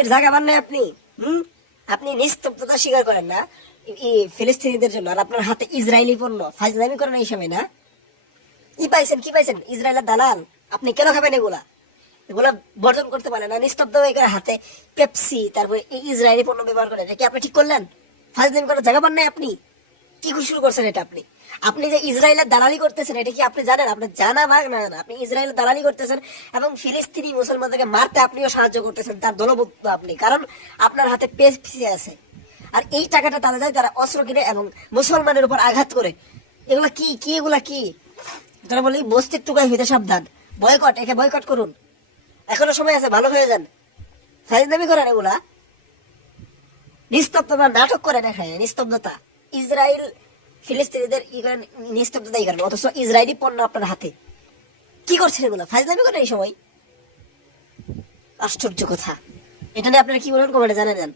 এর জায়গা পান নাই আপনি, হুম? আপনি নিস্তব্ধতা স্বীকার করেন না ফিলিস্তিনিদের জন্য। আর আপনার হাতে ইসরায়েলি পণ্য। ফাজলামি করেন এই সময়, না? কি পাইছেন কি পাইছেন? ইসরায়েলের দালাল। আপনি কেন খাবেন এগুলা? এগুলা বর্জন করতে পারেন না। নিস্তব্ধ হয়ে করে হাতে পেপসি, তারপরে ইসরায়েলি পণ্য ব্যবহার করেন। এটা কি আপনি ঠিক করলেন? ফাজলামি করার জায়গা পান নাই আপনি? কি শুরু করছেন এটা আপনি? আপনি যে ইসরায়েলের দালালি করতেছেন, এটা কি আপনি জানেন? আপনি জানা ভাগ না আপনি ইসরায়েলের দালালি করতেছেন এবং ফিলিস্তিনি মুসলমানদেরকে মারতে আপনিও সাহায্য করতেছেন, তার দলবদ্ধ আপনি। কারণ আপনার হাতে পেপসি আছে। আর এই টাকাটা তারা যায় তারা অস্ত্র কিনে এবং মুসলমানের উপর আঘাত করে। এগুলা কি? কি এগুলা কি? তারা বলে বস্তির টুকাই হইতে সাবধান। বয়কট, একে বয়কট করুন। এখনও সময় আছে, ভালো হয়ে যান। ফাইজদামি করেন এগুলা। নিস্তব্ধতা নাটক করে দেখায় নিস্তব্ধতা। ইসরায়েল ফিলিস্তিনিদের নিস্তব্ধতা ই করেন অথচ ইসরায়েলি পণ্য আপনার হাতে। কি করছেন এগুলো? ফাইজলামি করেন এই সময়? আশ্চর্য কথা। এটা নিয়ে আপনারা কি বলবেন? কমেন্টে জানান